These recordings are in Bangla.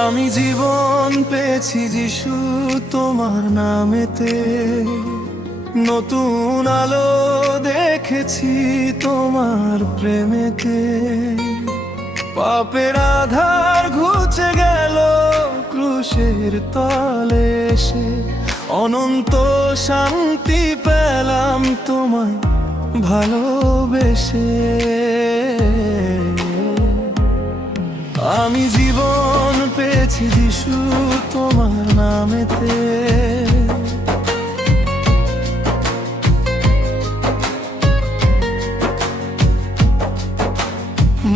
আমি জীবন পেয়েছি যিশু তোমার নামেতে, নতুন আলো দেখেছি তোমার প্রেমেতে। পাপের আধার ঘুচে গেল ক্রুশের তলে এসে, অনন্ত শান্তি পেলাম তোমায় ভালোবেসে। আমি জীবন পেয়েছি যিশু তোমার নামেতে।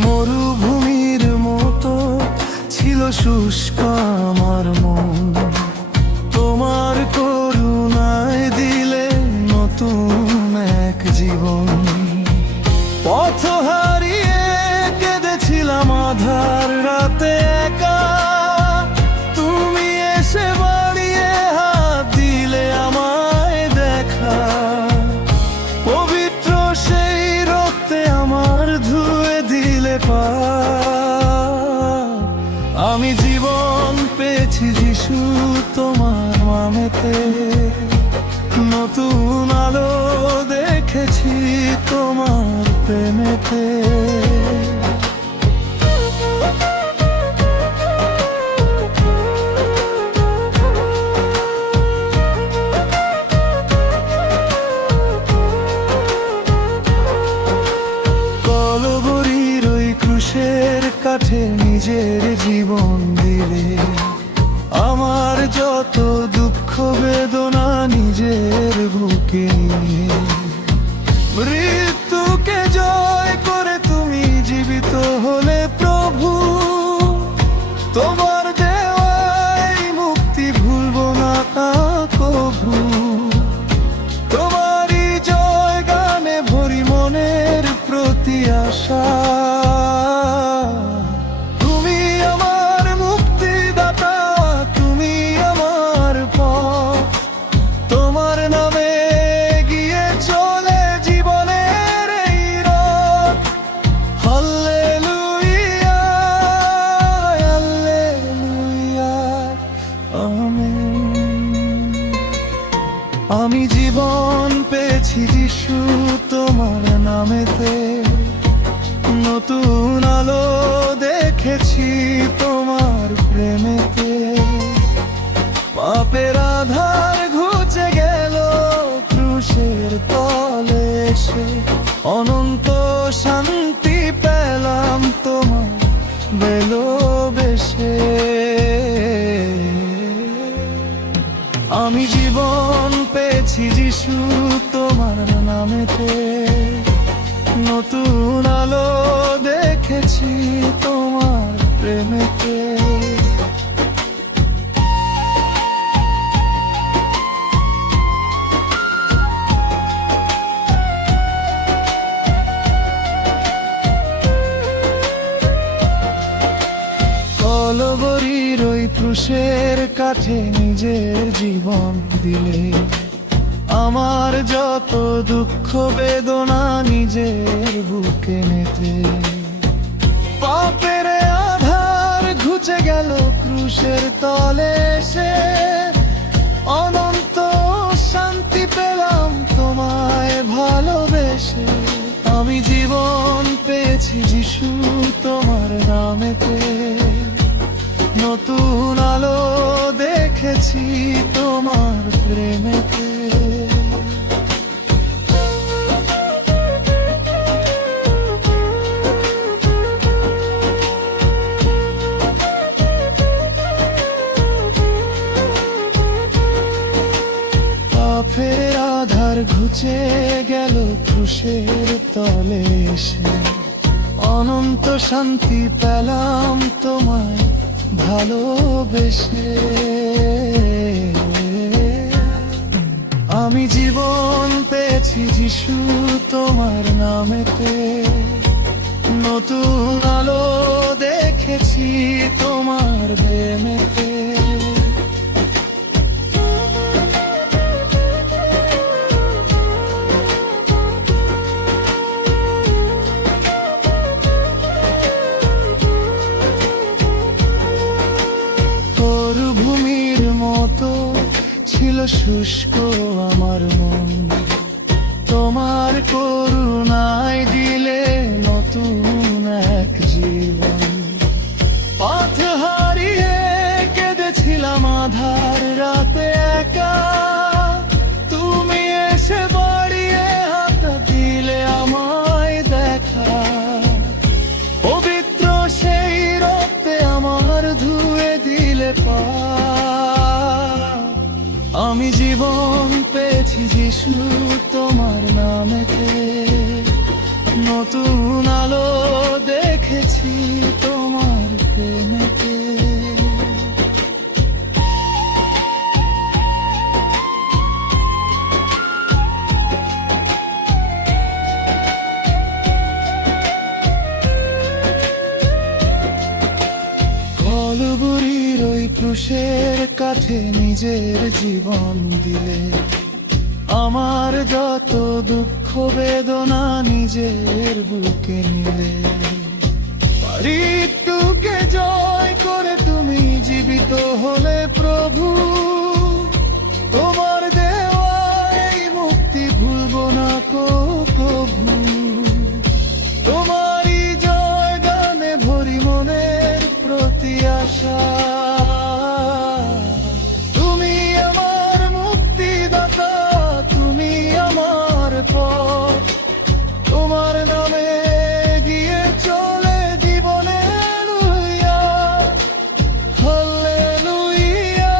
মরুভূমির মতো ছিল শুষ্ক আমার মন, তোমার করুণায় দিলে নতুন এক জীবন। পথ হারিয়ে কেঁদেছিলাম আধার রাতে একা, তুমি এসে বাড়িয়ে হাত দিলে আমায় দেখা। পবিত্র সেই রক্তে আমার ধুয়ে দিলে পাপ। আমি জীবন পেয়েছি যিশু তোমার নামেতে, নতুন আলো দেখেছি তোমার প্রেমেতে। কলবরীর ওই ক্রুশের কাঠে নিজের জীবন দিলে, আমার যত দুঃখ বেদনা নিজের বুকে নিয়ে। মৃত্যুকে জয় করে তুমি জীবিত হলে প্রভু, তোমার দেওয়াই মুক্তি ভুলব না কভু। তোমারই জয় গানে ভরি মনের প্রতি আশা। তুমি আমার মুক্তিদাতা, তুমি আমার পথ, তোমার নামে গিয়ে চলে জীবনের এই রথ। Hallelujah, hallelujah, amen. আমি জীবন পেয়েছি যিশু তোমার নামেতে, নতুন আলো দেখেছি তোমার প্রেমেতে। পাপের আধার ঘুচে গেল ক্রুশের তলে এসে, অনন্ত শান্তি পেলাম তোমার ভালোবেসে। আমি জীবন পেয়েছি যিশু তোমার নামেতে, নতুন আলো দেখেছি তোমার প্রেমেতে। কলবরীর ওই ক্রুশের কাঠে নিজের জীবন দিলে, আমার যত দুঃখ বেদনা নিজের বুকে নিতে। পাপের আধার ঘুচে গেল ক্রুশের তলে এসে, অনন্ত শান্তি পেলাম তোমায় ভালোবেসে। আমি জীবন পেয়েছি যিশু তোমার নামেতে, নতুন আলো দেখেছি তোমার প্রেমেতে। পাপের আধার ঘুচে গেল ক্রুশের তলে এসে, অনন্ত শান্তি পেলাম তোমায় ভালোবেসে। আমি জীবন পেয়েছি যিশু তোমার নামেতে, নতুন আলো দেখেছি তোমার প্রেমেতে। ছিল শুষ্ক আমার মন, তোমার করুণায় দিলে নতুন এক জীবন। পথ হারিয়ে কেঁদেছিলাম আধার রাতে একা, তুমি এসে বাড়িয়ে হাত দিলে আমায় দেখা। পবিত্র সেই রক্তে আমার ধুয়ে দিলে পা। আমি জীবন পেয়েছি যিশু তোমার নামেতে, নতুন আলো দেখেছি তোমার প্রেমেতে। কলবুরির ওই ক্রুশের কাছে নিজের জীবন দিলে, আমার যত দুঃখ বেদনা নিজের বুকে নিলে। মৃত্যুকে জয় করে তুমি জীবিত হলে প্রভু, তোমার দেওয়া এই মুক্তি ভুলবো না কো প্রভু। তোমারই জয় গানে ভরি মনের প্রতি আশা। তুমি আমার মুক্তিদাতা, তুমি আমার পথ, তোমার নামে গিয়ে চলে জীবনে। Hallelujah,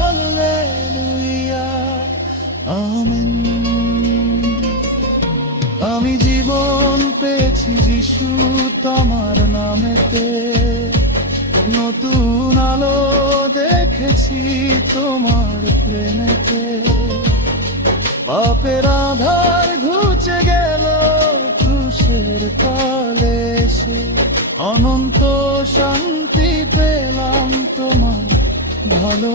hallelujah, amen. আমি জীবন পেয়েছি যিশু তোমার নামেতে, নতুন আলো দেখেছি তোমার প্রেমেতে। পাপের আধার ঘুচে গেল ক্রুশের তলে এসে, অনন্ত শান্তি পেলাম তোমার ভালো